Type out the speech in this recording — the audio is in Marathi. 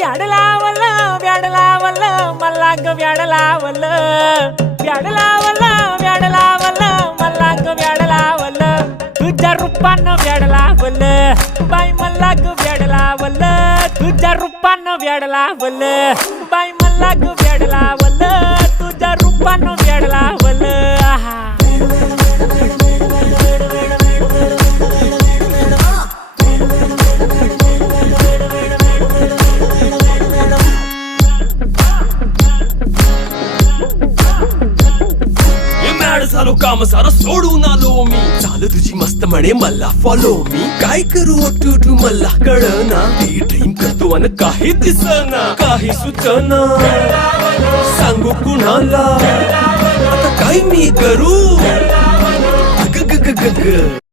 व्याड लावलं व्याड लावलं मला ग व्याड लावलं व्याड लावलं व्याड लावलं मला ग व्याड लावलं तुझ्या रूपानं व्याड लावलं बाई मला ग व्याड लावलं तुझ्या रूपानं व्याड लावलं बाई मला ग व्याड लावलं तुझ्या रूपानं व्याड लावलं आहा झालो काम सारं सोडून आलो मी चाल तुझी मस्त म्हणे मला फॉलो मी काय करू टू मला कळना ती ड्रीम करतो आणि काही दिसना काही सुचना सांगू कुणाला आता काय मी करू ग ग ग ग ग